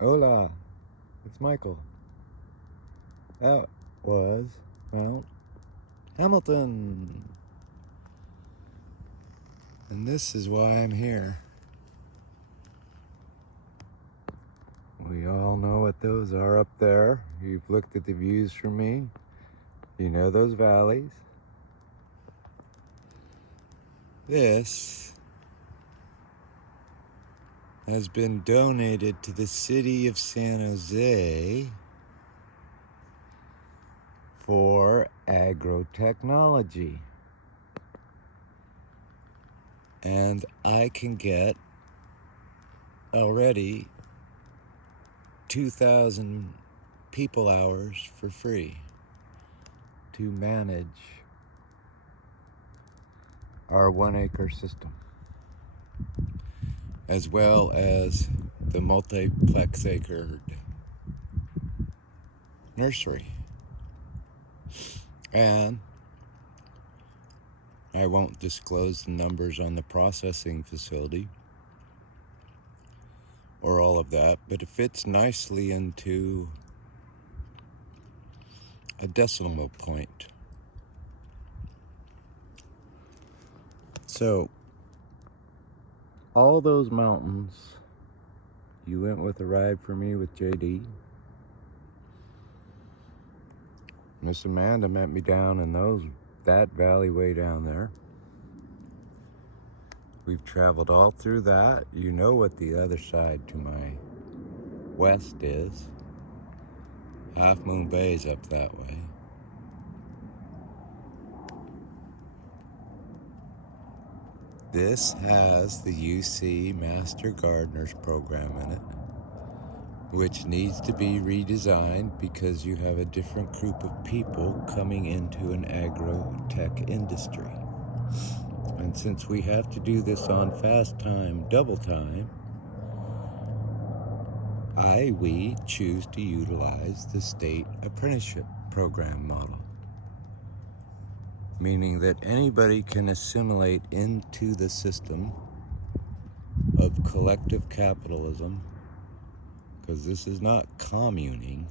Hola, it's Michael. That was Mount Hamilton. And this is why I'm here. We all know what those are up there. You've looked at the views from me. You know those valleys. This has been donated to the city of San Jose for agrotechnology. And I can get already 2,000 people hours for free to manage our 1 acre system, as well as the multiplex acre nursery. And I won't disclose the numbers on the processing facility or all of that, but it fits nicely into a decimal point. So, all those mountains, you went with a ride for me with JD. Miss Amanda met me down in that valley way down there. We've traveled all through that. You know what the other side to my west is. Half Moon Bay's up that way. This has the UC Master Gardeners program in it, which needs to be redesigned because you have a different group of people coming into an agro-tech industry. And since we have to do this on fast time, double time, we choose to utilize the state apprenticeship program model, meaning that anybody can assimilate into the system of collective capitalism, because this is not communing,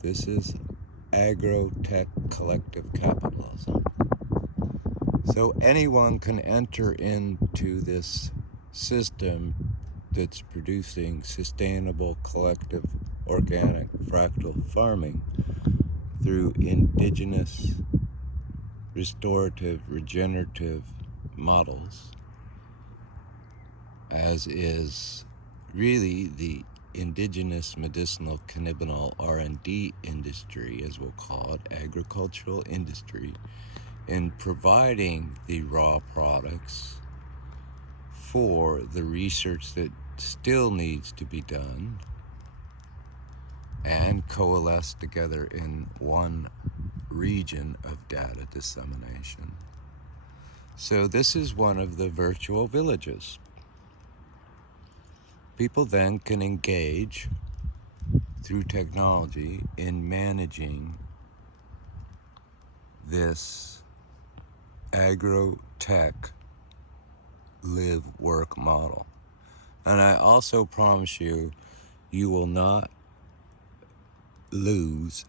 this is agro-tech collective capitalism. So anyone can enter into this system that's producing sustainable, collective, organic, fractal farming through indigenous, restorative, regenerative models, as is really the indigenous medicinal cannabinol R&D industry, as we'll call it, agricultural industry, in providing the raw products for the research that still needs to be done and coalesce together in one region of data dissemination. So this is one of the virtual villages. People then can engage through technology in managing this agro-tech live-work model. And I also promise you, you will not lose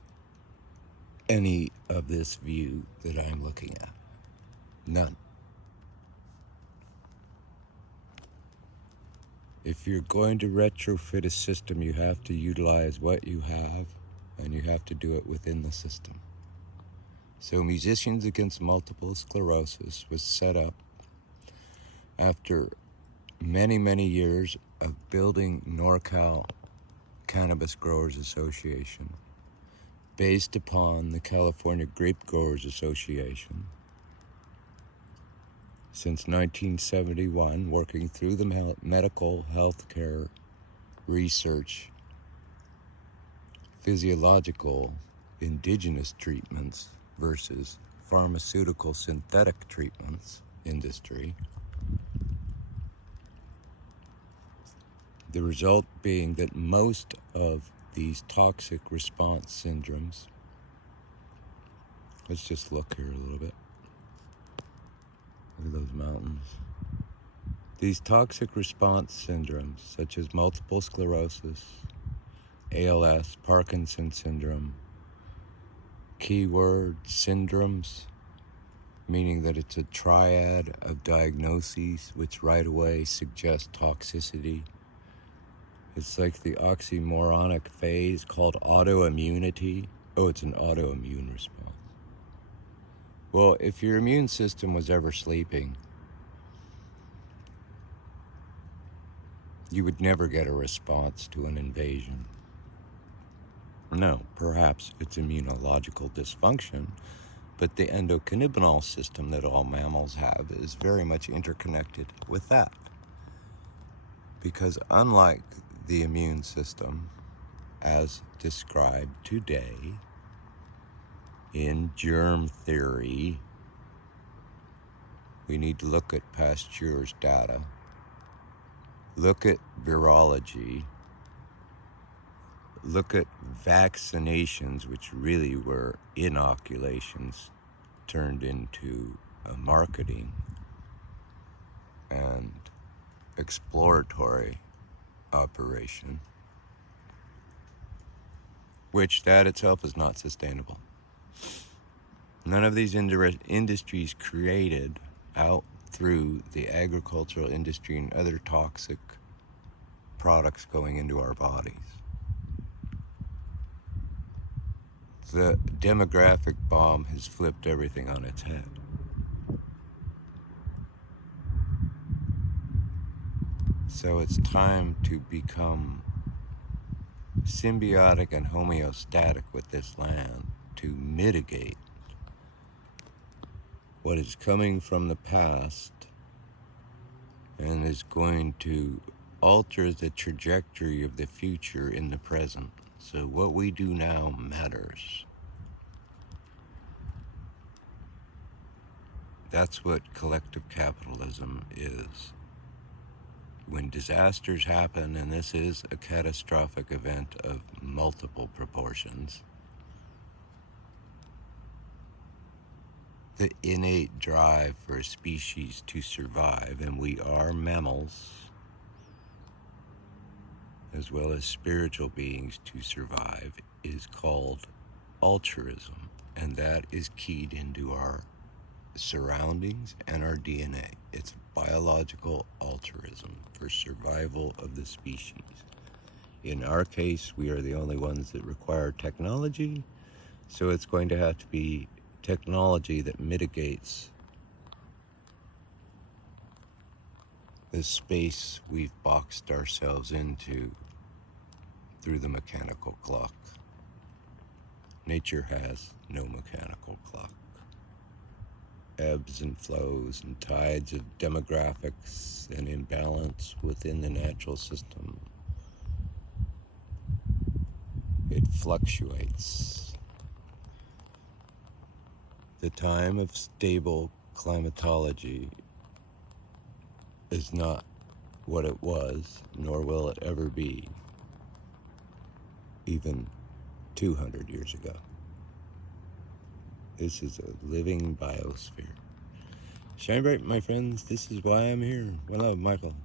any of this view that I'm looking at. None. If you're going to retrofit a system, you have to utilize what you have, and you have to do it within the system. So Musicians Against Multiple Sclerosis was set up after many, many years of building NorCal Cannabis Growers Association, based upon the California Grape Growers Association. Since 1971, working through the medical healthcare research, physiological indigenous treatments versus pharmaceutical synthetic treatments industry. The result being that most of these toxic response syndromes, let's just look here a little bit. Look at those mountains. These toxic response syndromes, such as multiple sclerosis, ALS, Parkinson's syndrome, keyword syndromes, meaning that it's a triad of diagnoses which right away suggest toxicity. It's like the oxymoronic phase called autoimmunity. Oh, it's an autoimmune response. Well, if your immune system was ever sleeping, you would never get a response to an invasion. No, perhaps it's immunological dysfunction, but the endocannabinol system that all mammals have is very much interconnected with that. Because unlike the immune system, as described today in germ theory, we need to look at Pasteur's data, look at virology, look at vaccinations, which really were inoculations turned into a marketing and exploratory operation, which that itself is not sustainable. None of these industries created out through the agricultural industry and other toxic products going into our bodies. The demographic bomb has flipped everything on its head. So it's time to become symbiotic and homeostatic with this land to mitigate what is coming from the past and is going to alter the trajectory of the future in the present. So what we do now matters. That's what collective capitalism is. When disasters happen, and this is a catastrophic event of multiple proportions, the innate drive for a species to survive, and we are mammals, as well as spiritual beings to survive, is called altruism, and that is keyed into our surroundings and our DNA. It's biological altruism for survival of the species. In our case, we are the only ones that require technology, so it's going to have to be technology that mitigates the space we've boxed ourselves into through the mechanical clock. Nature has no mechanical clock. Ebbs and flows and tides of demographics and imbalance within the natural system. It fluctuates. The time of stable climatology is not what it was, nor will it ever be, even 200 years ago. This is a living biosphere. Shine bright, my friends. This is why I'm here. Well, Michael.